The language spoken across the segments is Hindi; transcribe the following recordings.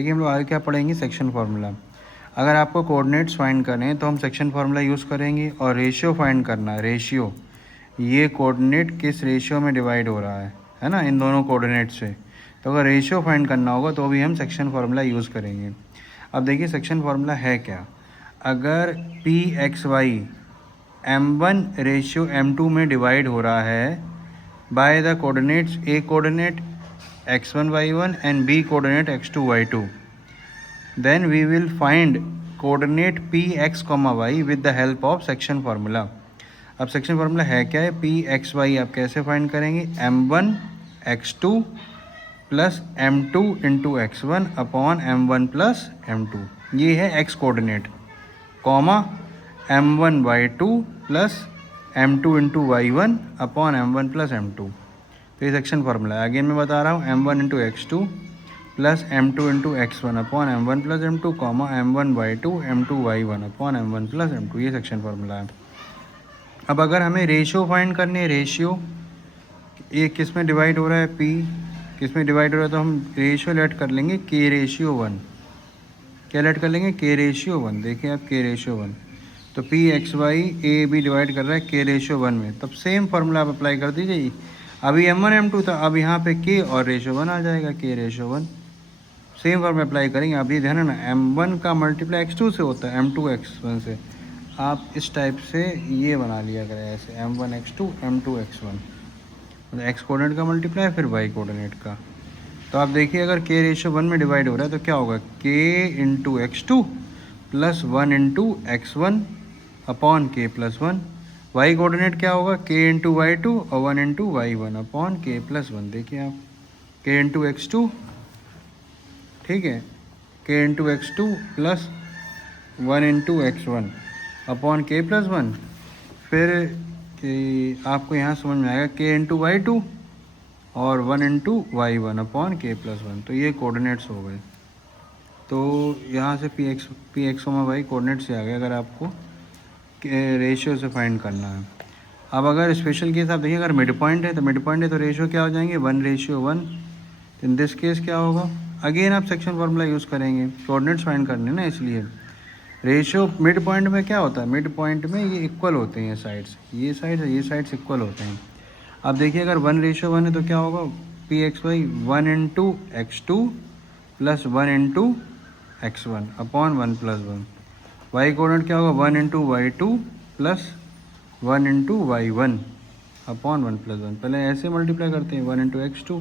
देखिए हम लोग आगे क्या पढ़ेंगे, सेक्शन फार्मूला। अगर आपको कोऑर्डिनेट्स फाइंड करने हैं तो हम सेक्शन फार्मूला यूज़ करेंगे, और रेशियो फाइंड करना है, रेशियो, ये कोऑर्डिनेट किस रेशियो में डिवाइड हो रहा है ना, इन दोनों कोऑर्डिनेट से। तो अगर रेशियो फाइंड करना होगा तो भी हम सेक्शन फार्मूला यूज़ करेंगे। अब देखिए सेक्शन फार्मूला है क्या। अगर पी एक्स वाई m1:m2 में डिवाइड हो रहा है by the coordinates, A coordinate x1 y1 and B coordinate x2 y2, then we will find coordinate P X comma Y with the help of section formula. अब सेक्शन फार्मूला है क्या है, पी एक्स वाई आप कैसे फाइंड करेंगे, m1 x2 plus m2 into x1 upon m1 plus m2, ये है x coordinate, comma m1 y2 plus m2 into y1 upon m1 plus m2। तो ये सेक्शन फार्मूला है। अगेन मैं बता रहा हूँ, m1 into x2 plus m2 into x1 upon m1 plus m2, comma m1 y2 m2 y1 upon m1 plus m2, ये सेक्शन फार्मूला है। अब अगर हमें रेशियो फाइंड करनी है, रेशियो, ये किस में डिवाइड हो रहा है, p किस में डिवाइड हो रहा है, तो हम रेशियो लेट कर लेंगे k/1। क्या लेट कर लेंगे, k/1। देखिए आप k/1, तो P X Y A B divide कर रहा है k/1 में, तब सेम फार्मूला आप अप्लाई कर दीजिए। अभी m1 m2 था, अब यहाँ पे k और रेशियो 1 आ जाएगा, k/1, सेम फार्मूला अप्लाई करेंगे। आप ये ध्यान है ना, m1 का मल्टीप्लाई x2 से होता है, m2 x1 से। आप इस टाइप से ये बना लिया करें, ऐसे m1 x2 m2 x1, मतलब x कोऑर्डिनेट का मल्टीप्लाई फिर y कोऑर्डिनेट का। तो आप देखिए अगर k/1 में डिवाइड हो रहा है तो क्या होगा, k into x2 plus 1 into x1 upon k plus 1। y coordinate क्या होगा, k इंटू y2 और 1 into y1 upon k plus 1। देखिए आप k इंटू x2, ठीक है, k into x2 plus 1 into x1 upon k plus 1। फिर आपको यहाँ समझ में आएगा k इंटू y2 और 1 into y1 upon k plus 1। तो ये कोऑर्डिनेट्स हो गए। तो यहाँ से पी एक्स वाई कोऑर्डिनेट से आ गए अगर आपको रेशियो से फाइंड करना है। अब अगर स्पेशल केस आप देखिए, अगर मिड पॉइंट है तो रेशियो क्या हो जाएंगे, 1/1। इन दिस केस क्या होगा, अगेन आप सेक्शन फार्मूला यूज़ करेंगे, कोऑर्डिनेट्स फाइंड करने ना, इसलिए रेशियो मिड पॉइंट में क्या होता है, मिड पॉइंट में ये इक्वल होते हैं साइड्स, ये साइड्स इक्वल होते हैं। अब देखिए अगर 1/1 है तो क्या होगा, P X Y 1 into x2 plus 1 into x1 upon 1 plus 1। Y coordinate क्या होगा, 1 into y2 plus 1 into y1 upon 1 plus 1। पहले ऐसे मल्टीप्लाई करते हैं, 1 इंटू x2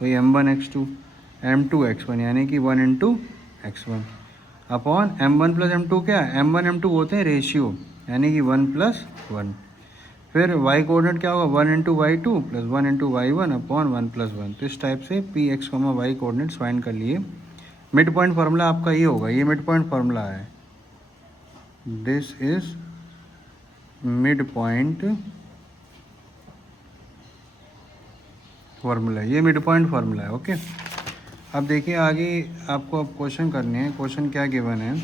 वही m1 x2 m2 x1 यानी कि 1 into x1 upon m1 plus m2, क्या m1 m2 होते हैं रेशियो, यानी कि 1 प्लस 1। फिर y कोऑर्डिनेट क्या होगा, 1 into y2 plus 1 into y1 upon 1 plus 1। तो इस टाइप से P X Y coordinates find कर लिए। मिड पॉइंट फार्मूला आपका ये होगा, ये मिड पॉइंट फार्मूला है, this is mid point formula, ये मिड पॉइंट फार्मूला है। ओके, अब देखिए आगे आपको अब क्वेश्चन करने हैं। क्वेश्चन क्या गिवन है,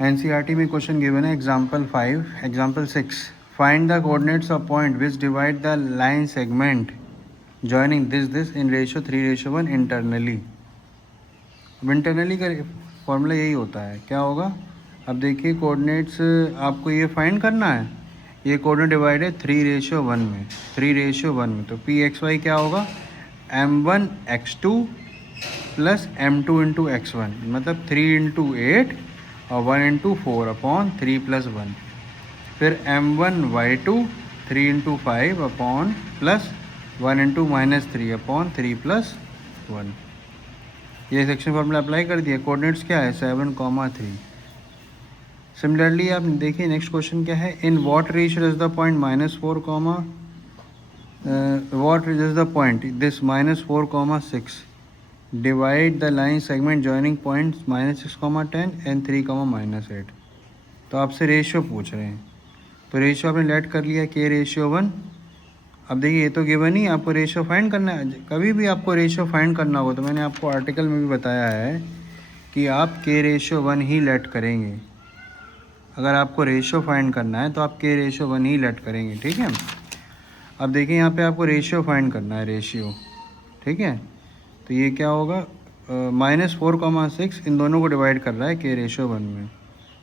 एनसीईआरटी में क्वेश्चन गिवन है, example 5, example 6, find the coordinates of point which divide the line segment joining this in ratio 3/1 internally. अब इंटरनली का फॉर्मूला यही होता है, क्या होगा, अब देखिए कोऑर्डिनेट्स आपको ये फाइंड करना है, ये कोऑर्डिनेट डिवाइड है 3/1 में, 3/1 में। तो पी एक्स वाई क्या होगा, m1 x2 plus m2 into x1, मतलब 3 इंटू 8 और 1 इंटू 4 अपॉन 3 प्लस 1। फिर m1 y2 3 into 5 upon plus 1 into -3 upon 3 plus 1। ये सेक्शन फॉर्मूला अप्लाई कर दिया। कोऑर्डिनेट्स क्या है, 7,3। सिमिलरली आप देखिए नेक्स्ट क्वेश्चन क्या है, in what ratio is the point -4, what is the point this -4, 6 divide the line segment joining points -6, 10 and 3, -8। तो आपसे रेशियो पूछ रहे हैं, तो रेशियो आपने लेट कर लिया k/1। अब देखिए ये तो गिवन ही, आपको रेशियो फाइंड करना है। कभी भी आपको रेशियो फाइंड करना होगा तो मैंने आपको आर्टिकल में भी बताया है कि आप k/1 ही लेट करेंगे। अगर आपको रेशियो फाइंड करना है तो आप k/1 ही लेट करेंगे, ठीक है। अब देखिए यहाँ पे आपको रेशियो फाइंड करना है, रेशियो, ठीक है। तो ये क्या होगा, -4,6 इन दोनों को डिवाइड कर रहा है k रेशो 1 में।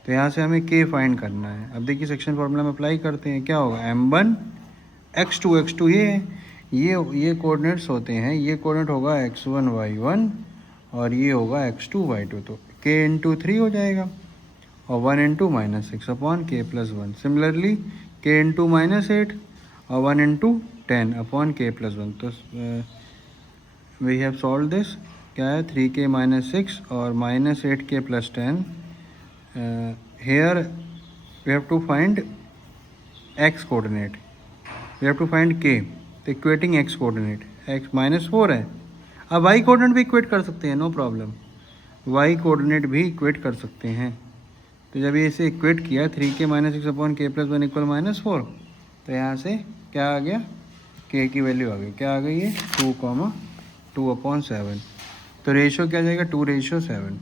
तो यहाँ से हमें k फाइंड करना है। अब देखिए सेक्शन फार्मूला में अप्लाई करते हैं, क्या होगा m1 x2 ये है, ये कोऑर्डिनेट्स होते हैं, ये कोऑर्डिनेट होगा x1 y1 और ये होगा x2 y2, तो k इंटू 3 हो जाएगा और 1 into -6 upon k plus 1। Similarly k into -8 और 1 इंटू 10 अपॉन k प्लस 1। तो वी हैव सॉल्व दिस, क्या है 3k -6 और -8k plus 10। Here we have to find x coordinate, we have to find k, तो इक्वेटिंग x कोऑर्डिनेट, x -4 है। अब y कोऑर्डिनेट भी इक्वेट कर सकते हैं, नो प्रॉब्लम, y कोऑर्डिनेट भी इक्वेट कर सकते हैं। तो जब ये इसे इक्वेट किया 3k -6 upon k plus 1 equal -4, तो यहाँ से क्या आ गया, k की वैल्यू आ गई, क्या आ गई है 2,2/7। तो रेशो क्या आ जाएगा 2:7।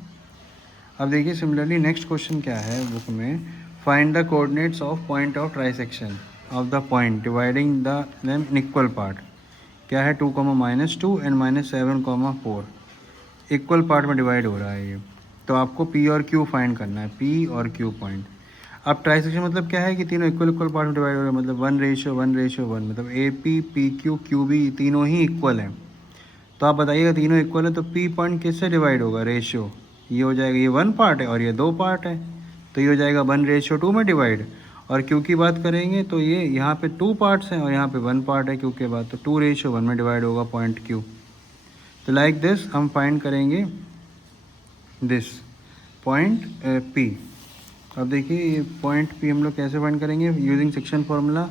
अब देखिए सिमिलरली नेक्स्ट क्वेश्चन क्या है बुक में, find the coordinates of point of trisection of the point dividing the them in equal part. क्या है 2, -2 एंड -7, 4 इक्वल पार्ट में डिवाइड हो रहा है ये। तो आपको P और Q फाइंड करना है, P और Q पॉइंट। अब ट्राइसेक्शन मतलब क्या है कि तीनों इक्वल पार्ट में डिवाइड हो रहे हैं, मतलब 1:1:1, मतलब AP PQ QB तीनों ही इक्वल हैं। तो आप बताइएगा तीनों इक्वल है तो P पॉइंट किससे डिवाइड होगा, रेशियो, ये हो जाएगा, ये 1 पार्ट है और ये 2 पार्ट है, तो ये हो जाएगा 1:2 में डिवाइड। और Q की बात करेंगे तो ये यहाँ पे 2 पार्ट्स हैं और यहाँ पे 1 पार्ट है Q के बाद, तो 2:1 में डिवाइड होगा पॉइंट Q। तो लाइक दिस हम फाइंड करेंगे दिस पॉइंट P। अब देखिए ये पॉइंट P हम लोग कैसे फाइंड करेंगे, using section formula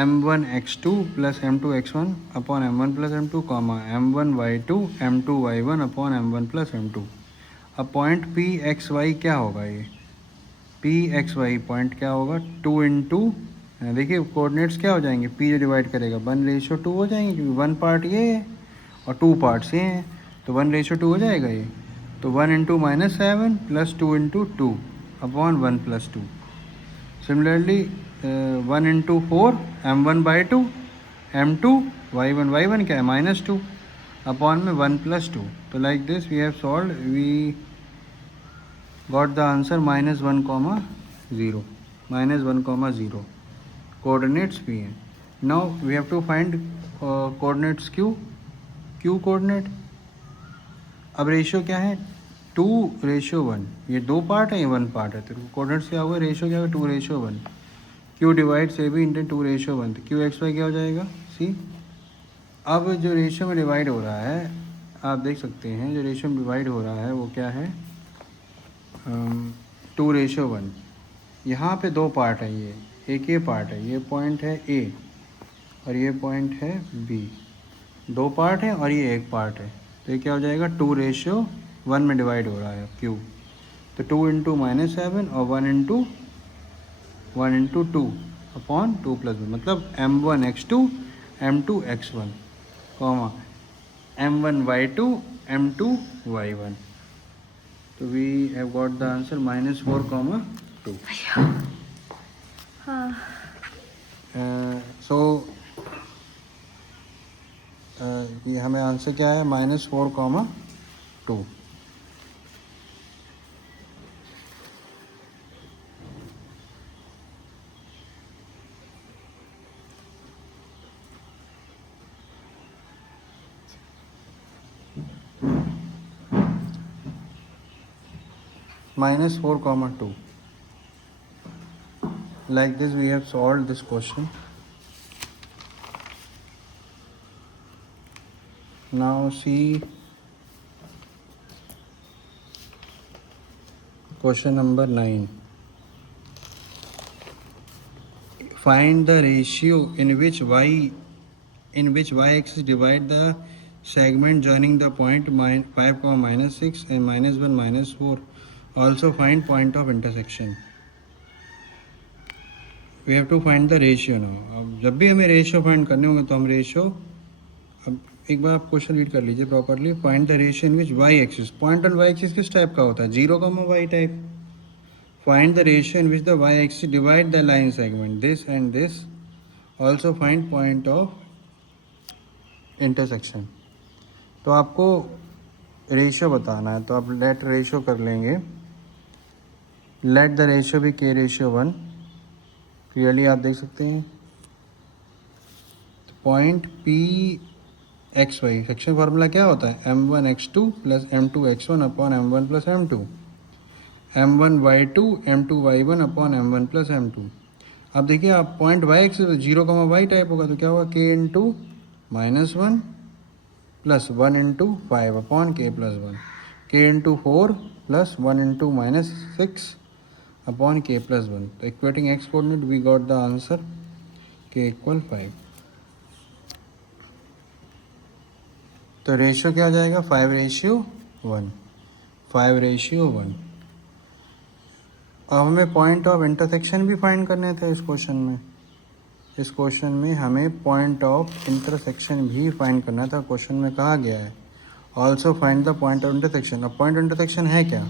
m1 x2 plus m2 x1 upon m1 plus m2 comma m1 y2 m2 y1 upon m1 plus m2। अब पॉइंट P एक्स वाई क्या होगा, ये P एक्स वाई पॉइंट क्या होगा 2 इंटू, देखिए कोऑर्डिनेट्स क्या हो जाएंगे, P जो डिवाइड करेगा 1:2 हो जाएंगे, क्योंकि 1 पार्ट ये है और 2 पार्ट्स ये हैं, तो 1:2 हो जाएगा ये। तो 1 into -7 plus 2 into 2 upon 1 plus 2। Similarly 1 into 4 m1/2 m2 y1 क्या है -2 अपॉन में 1 प्लस 2। तो like this we have solve, we got the answer -1,0 -1,0 coordinates भी हैं। Now we have to find coordinates Q coordinate. अब रेशियो क्या है 2:1, ये 2 पार्ट है ये 1 पार्ट है, तो कोऑर्डिनेट्स क्या हुआ, रेशियो क्या हुआ 2:1। Q डिवाइड से भी इंटू 2:1, तो Q एक्स वाई क्या हो जाएगा सी। अब जो रेशियो में डिवाइड हो रहा है आप देख सकते हैं, जो रेशियो में डिवाइड हो रहा है वो क्या है 2:1। यहाँ पे 2 पार्ट है, ये एक ये पार्ट है, ये पॉइंट है A और ये पॉइंट है B, 2 पार्ट है और ये एक पार्ट है, तो ये क्या हो जाएगा 2:1 में डिवाइड हो रहा है Q। तो 2 इंटू -7 और 1 इंटू 2 अपॉन 2 प्लस 1, मतलब m1 x2 m2 x1 comma m1 y2 m2 y1। तो we have got the answer -4,2। So ये हमें आंसर क्या है -4,2। -4,2। Like this we have solved this question. Now see question number 9. Find the ratio in which y-axis divide the segment joining the point 5, -6 and -1, -4. Also find point of intersection. We have to find the ratio now. अब जब भी हमें रेशियो फाइंड करने होंगे तो हम रेशियो, अब एक बार आप क्वेश्चन रीड कर लीजिए properly. Find the ratio in which Y axis, point on Y axis किस टाइप का होता है 0, y type. Find the ratio in which the Y axis divide the line segment this and this. Also find point of intersection. तो आपको रेशियो बताना है, तो आप लेट रेशियो कर लेंगे। लेट द रेशियो भी के रेशियो 1, क्लियरली आप देख सकते हैं। तो point P X Y, section formula क्या होता है, m1x2 plus m2x1 upon m1 plus m2, m1y2 m2y1 upon m1 plus m2। अब देखिए आप point Y X 0, y type होगा, तो क्या होगा k into -1 plus 1 into 5 upon k plus 1, k into 4 plus 1 into -6 upon k plus 1। तो equating X coordinate we got the answer k equal 5। तो रेशियो क्या आ जाएगा, 5:1, 5:1। अब हमें पॉइंट ऑफ इंटरसेक्शन भी फाइंड करने थे इस क्वेश्चन में। इस क्वेश्चन में हमें पॉइंट ऑफ इंटरसेक्शन भी फाइंड करना था। क्वेश्चन में कहा गया है also find the point of intersection. अब पॉइंट ऑफ इंटरसेक्शन है क्या,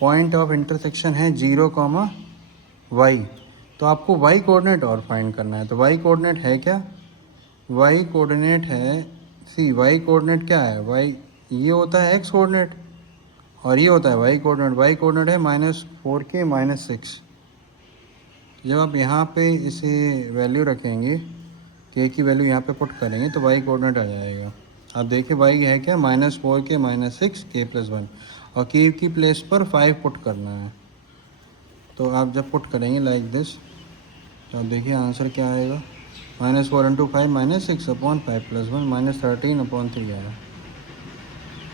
पॉइंट ऑफ इंटरसेक्शन है 0, y। तो आपको y कोऑर्डिनेट और फाइंड करना है। तो y कोऑर्डिनेट है क्या, y कोऑर्डिनेट है y कोऑर्डिनेट क्या है, y ये होता है x कोऑर्डिनेट और ये होता है y कोऑर्डिनेट। y कोऑर्डिनेट है -4k -6। जब आप यहाँ पे इसे वैल्यू रखेंगे, k की वैल्यू यहाँ पे पुट करेंगे तो y कोऑर्डिनेट आ जाएगा। आप देखिए y है क्या, -4k -6 k + 1, और k की प्लेस पर 5 पुट करना है। तो आप जब पुट करेंगे लाइक दिस, तो आप देखिए आंसर क्या आएगा, -4 इंटू 5 -6 अपॉन 5 + 1 -13 अपॉन 3 आएगा।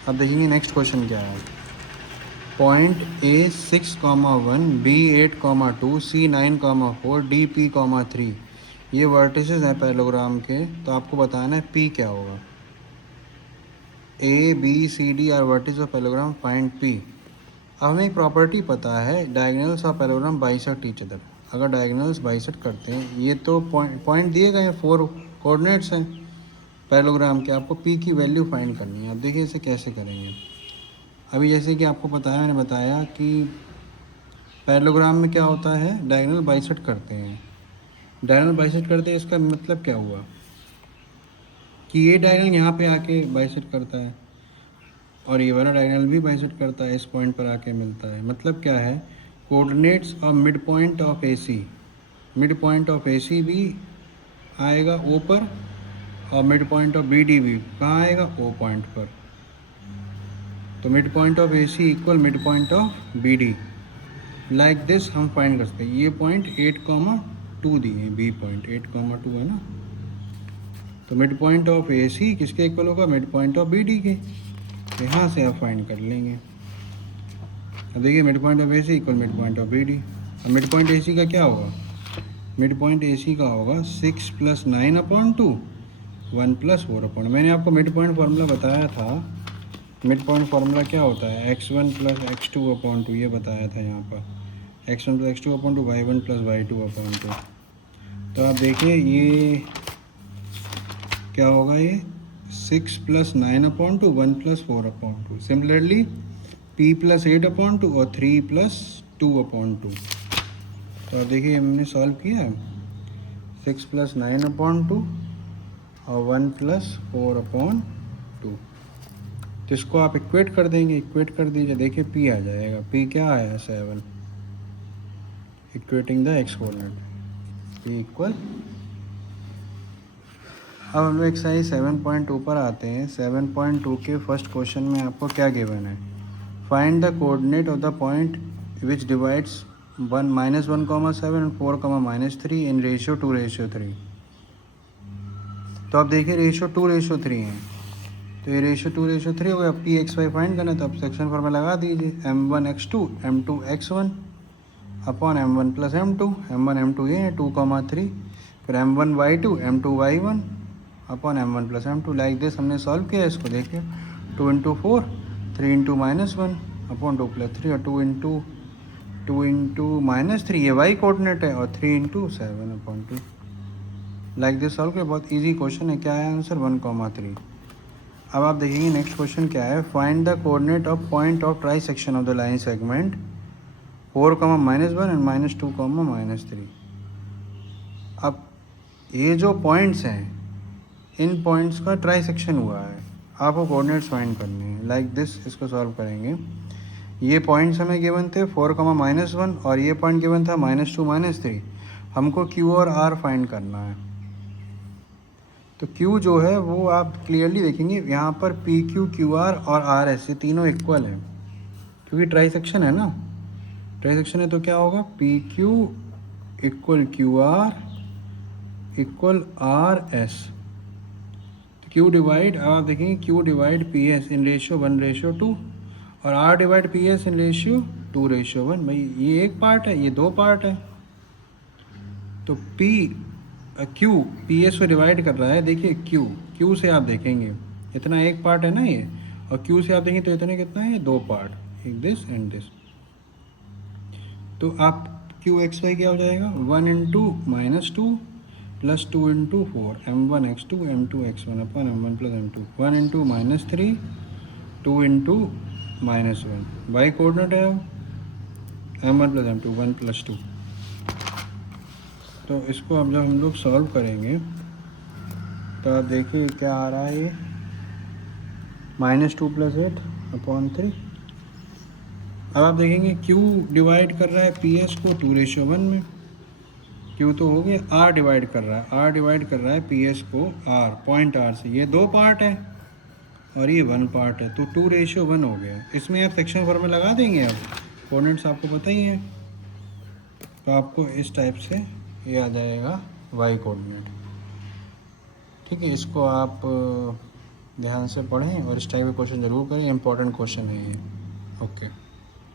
अब देखेंगे नेक्स्ट क्वेश्चन क्या है। Point A 6,1, B 8,2, C 9,4, D P 3 ये वर्टिसेस हैं पैरेललोग्राम के। तो आपको बताना है P क्या होगा। A B C D are vertices of parallelogram, find P। अब हमें एक प्रॉपर्टी पता है, diagonals of parallelogram bisect each other. अगर डायगोनल्स बाइसेक्ट करते हैं, ये तो पॉइंट दिए गए हैं, 4 कोऑर्डिनेट्स हैं पैरेललोग्राम के, आपको P की वैल्यू फाइंड करनी है। अब देखिए इसे कैसे करेंगे। अभी जैसे कि आपको पता है, मैंने बताया कि पैरेललोग्राम में क्या होता है, डायगोनल बाइसेक्ट करते हैं। डायगोनल बाइसेक्ट करते हैं, इसका मतलब क्या हुआ कि ये डायगोनल यहाँ पे आके बाइसेक्ट करता है और ये वाला डायगोनल भी बाइसेक्ट करता है, इस पॉइंट पर आके मिलता है। मतलब क्या है, coordinates of mid point of AC, mid point of AC भी आएगा O पर, और मिड पॉइंट ऑफ BD भी कहाँ आएगा, O पॉइंट पर। तो mid point of AC equal mid point of BD, like this हम फाइंड कर सकते हैं। ये पॉइंट 8,2 दिए हैं, B पॉइंट 8,2 है ना। तो मिड पॉइंट ऑफ AC किसके इक्वल होगा, मिड पॉइंट ऑफ BD के। यहाँ से आप फाइंड कर लेंगे। अब देखिए mid point of AC equal mid point of BD। अब मिड पॉइंट AC का क्या होगा, मिड पॉइंट AC का होगा 6 + 9/2 1 + 4/। मैंने आपको मिड पॉइंट फार्मूला बताया था। मिड पॉइंट फार्मूला क्या होता है, x1 + x2/2, ये बताया था यहाँ पर, x1 + x2/2 y1 + y2/2। तो आप देखिए ये क्या होगा, ये 6 + 9/2 1 + 4/2। सिमिलरली p + 8/2 और 3 + 2/2। तो आप देखिए हमने सॉल्व किया, 6 + 9/2 और 1 + 4/2। तो इसको आप इक्वेट कर देंगे, इक्वेट कर दीजिए, देखिए P आ जाएगा। P क्या आया, 7। Equating the x coordinate, P equal. अब हम लोग एक्सरसाइज 7.2 पर आते हैं। 7.2 के फर्स्ट क्वेश्चन में आपको क्या गिवन है, find the coordinate of the point which divides 1 -1,7 और 4, -3 इन रेशियो 2:3। तो आप देखिए रेशियो 2:3 है, तो ये रेशियो 2:3 हो गया। अब P x y फाइंड करना है, तो आप सेक्शन फॉर्मूला लगा दीजिए, m1x2 m2x1 upon m1 + m2। m1 m2 ये है 2,3, फिर m1y2 m2y1 upon m1 + m2। Like this हमने सॉल्व किया इसको। देखिए 2 × 4 3 × -1 अपॉन 2 + 3 और 2 × -3 ये y कोऑर्डिनेट है, और 3 × 7/2। लाइक दिस सॉल्व किया, बहुत इजी क्वेश्चन है। क्या है आंसर, 1,3। अब आप देखेंगे नेक्स्ट क्वेश्चन क्या है, find the coordinate of point of try section of the line segment 4, -1 and -2, -3। अब ये जो पॉइंट्स हैं, इन पॉइंट्स का ट्राई सेक्शन हुआ है। आपको कोऑर्डिनेट्स फाइंड करने हैं लाइक दिस। इसको सॉल्व करेंगे। ये पॉइंट्स हमें गिवन थे 4, -1 और ये पॉइंट गिवन था -2 -3। हमको Q और R फाइंड करना है। तो Q जो है वो आप क्लियरली देखेंगे यहाँ पर PQ QR और RS ये तीनों इक्वल हैं, क्योंकि ट्राइसेक्शन है ना। ट्राइसेक्शन है तो क्या होगा, PQ equal QR equal RS। तो Q डिवाइड, आप देखेंगे Q divide PS in ratio 1:2 और R divide PS in ratio 2:1। भाई ये एक पार्ट है, ये दो पार्ट है। तो Q PS को डिवाइड कर रहा है। देखिए Q से आप देखेंगे इतना एक पार्ट है ना ये, और Q से आप देखेंगे तो इतने कितना है, दो पार्ट, एक दिस एंड दिस। तो आप QXY क्या हो जाएगा, 1 × -2 + 2 × 4 m1x2 m2x1 अपन m1 + m2 1 × -3 2 × -1 y कोऑर्डिनेट है m1 + m2 1 + 2। तो इसको अब जब हम लोग सॉल्व करेंगे तो आप देखिए क्या आ रहा है, ये -2 + 8/3। अब आप देखेंगे Q डिवाइड कर रहा है PS को 2:1 में, Q तो हो गया। R डिवाइड कर रहा है, R डिवाइड कर रहा है PS को R पॉइंट R से। ये दो पार्ट है और ये 1 पार्ट है, तो 2:1 हो गया। इसमें आप सेक्शन फॉर्मूला लगा देंगे। अब कोऑर्डिनेट्स आपको पता ही है, तो आपको इस टाइप से ये आ जाएगा y कोऑर्डिनेट। ठीक है, इसको आप ध्यान से पढ़ें और इस टाइप के क्वेश्चन ज़रूर करें, इंपॉर्टेंट क्वेश्चन है ये। ओके।